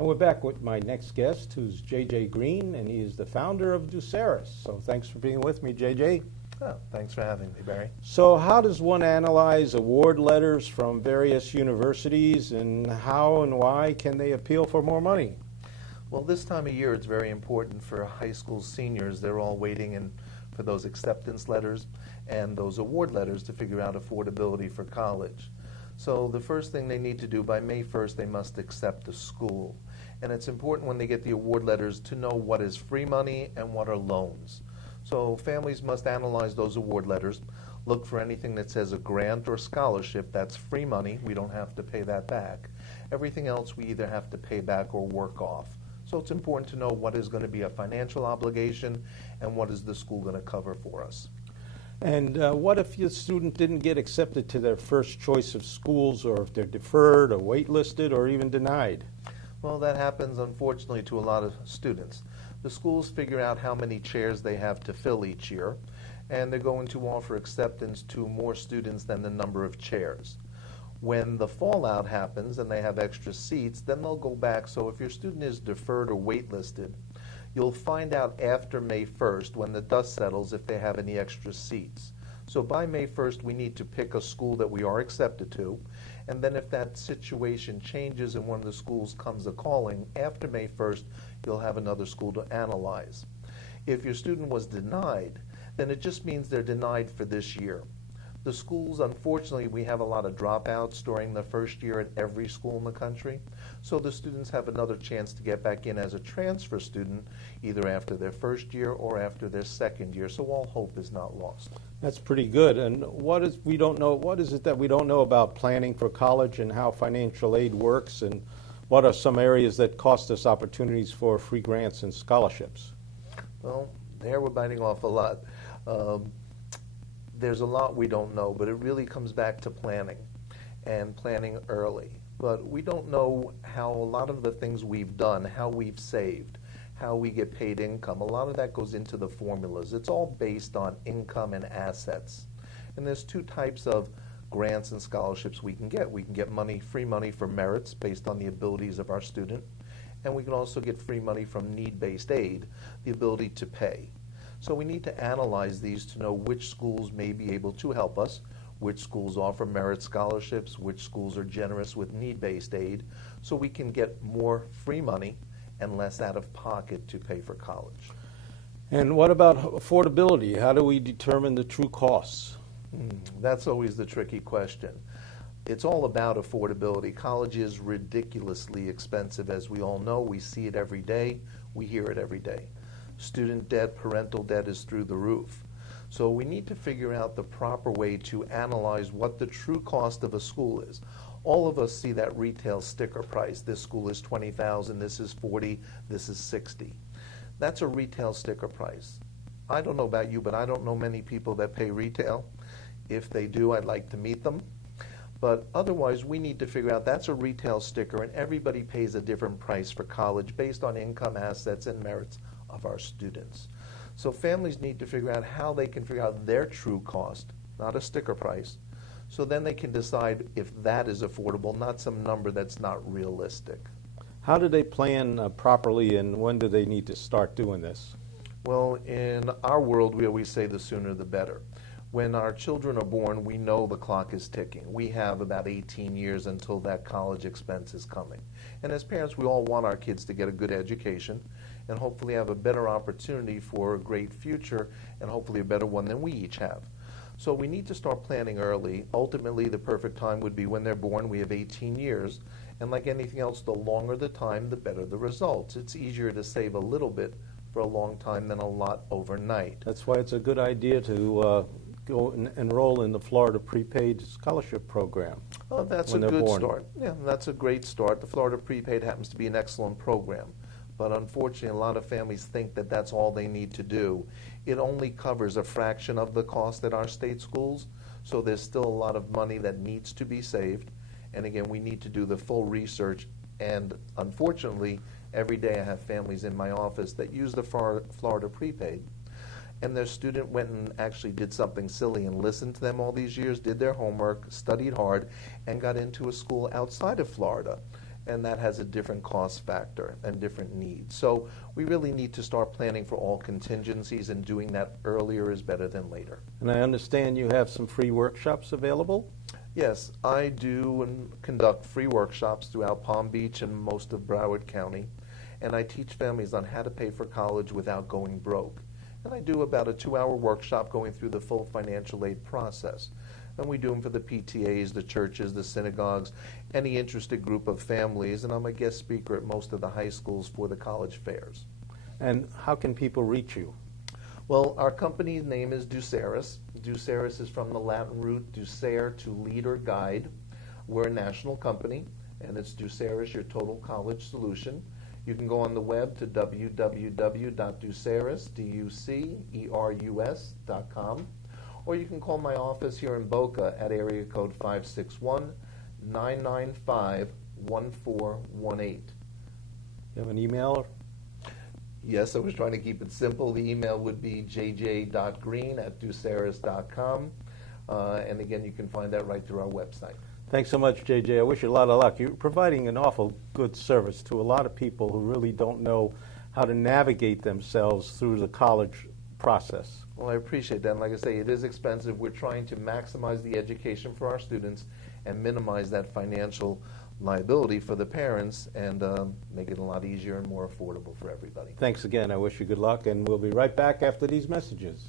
And we're back with my next guest, who's J.J. Greene, and he is the founder of Ducerus. So thanks for being with me, J.J. Oh, thanks for having me, Barry. So how does one analyze award letters from various universities, and how and why can they appeal for more money? Well, this time of year, it's very important for high school seniors. They're all waiting for those acceptance letters and those award letters to figure out affordability for college. So the first thing they need to do by May 1st, they must accept a school. And it's important when they get the award letters to know what is free money and what are loans. So families must analyze those award letters, look for anything that says a grant or scholarship. That's free money. We don't have to pay that back. Everything else we either have to pay back or work off. So it's important to know what is going to be a financial obligation and what is the school going to cover for us. And what if your student didn't get accepted to their first choice of schools, or if they're deferred or waitlisted or even denied? Well, that happens, unfortunately, to a lot of students. The schools figure out how many chairs they have to fill each year, and they're going to offer acceptance to more students than the number of chairs. When the fallout happens and they have extra seats, then they'll go back. So if your student is deferred or waitlisted, you'll find out after May 1st, when the dust settles, if they have any extra seats. So by May 1st, we need to pick a school that we are accepted to, and then if that situation changes and one of the schools comes a-calling, after May 1st, you'll have another school to analyze. If your student was denied, then it just means they're denied for this year. The schools, unfortunately, we have a lot of dropouts during the first year at every school in the country, so the students have another chance to get back in as a transfer student, either after their first year or after their second year, so all hope is not lost. That's pretty good. And what is it that we don't know about planning for college and how financial aid works, and what are some areas that cost us opportunities for free grants and scholarships? Well, there we're biting off a lot. There's a lot we don't know, but it really comes back to planning, and planning early. But we don't know how a lot of the things we've done, how we've saved, how we get paid income, a lot of that goes into the formulas. It's all based on income and assets. And there's two types of grants and scholarships we can get. We can get money, free money for merits based on the abilities of our student, and we can also get free money from need-based aid, the ability to pay. So we need to analyze these to know which schools may be able to help us, which schools offer merit scholarships, which schools are generous with need-based aid, so we can get more free money and less out of pocket to pay for college. And what about affordability? How do we determine the true costs? That's always the tricky question. It's all about affordability. College is ridiculously expensive, as we all know. We see it every day. We hear it every day. Student debt, parental debt is through the roof. So we need to figure out the proper way to analyze what the true cost of a school is. All of us see that retail sticker price. This school is $20,000, this is $40,000, this is $60,000. That's a retail sticker price. I don't know about you, but I don't know many people that pay retail. If they do, I'd like to meet them. But otherwise, we need to figure out that's a retail sticker, and everybody pays a different price for college based on income, assets, and merits of our students. So families need to figure out how they can figure out their true cost, not a sticker price, so then they can decide if that is affordable, not some number that's not realistic. How do they plan properly, and when do they need to start doing this? Well, in our world, we always say the sooner the better. When our children are born, we know the clock is ticking. We have about 18 years until that college expense is coming. And as parents, we all want our kids to get a good education and hopefully have a better opportunity for a great future, and hopefully a better one than we each have. So we need to start planning early. Ultimately, the perfect time would be when they're born. We have 18 years. And like anything else, the longer the time, the better the results. It's easier to save a little bit for a long time than a lot overnight. That's why it's a good idea to go and enroll in the Florida Prepaid Scholarship Program. Oh, that's a good start. Yeah, that's a great start. The Florida Prepaid happens to be an excellent program. But unfortunately, a lot of families think that that's all they need to do. It only covers a fraction of the cost at our state schools, so there's still a lot of money that needs to be saved. And again, we need to do the full research. And unfortunately, every day I have families in my office that use the Florida Prepaid, and their student went and actually did something silly and listened to them all these years, did their homework, studied hard, and got into a school outside of Florida. and that has a different cost factor and different needs. So we really need to start planning for all contingencies, and doing that earlier is better than later. And I understand you have some free workshops available? Yes, I do and conduct free workshops throughout Palm Beach and most of Broward County, and I teach families on how to pay for college without going broke. And I do about a 2-hour workshop going through the full financial aid process. And we do them for the PTAs, the churches, the synagogues, any interested group of families, and I'm a guest speaker at most of the high schools for the college fairs. And how can people reach you? Well, our company's name is Ducerus. Ducerus is from the Latin root ducere, to lead or guide. We're a national company, and it's Ducerus, your total college solution. You can go on the web to www.ducerus.com, or you can call my office here in Boca at area code 561-995-1418. You have an email? Yes, I was trying to keep it simple. The email would be jj.greene@ducerus.com. And again, you can find that right through our website. Thanks so much, JJ. I wish you a lot of luck. You're providing an awful good service to a lot of people who really don't know how to navigate themselves through the college process. Well, I appreciate that. And like I say, it is expensive. We're trying to maximize the education for our students and minimize that financial liability for the parents, and make it a lot easier and more affordable for everybody. Thanks again. I wish you good luck, and we'll be right back after these messages.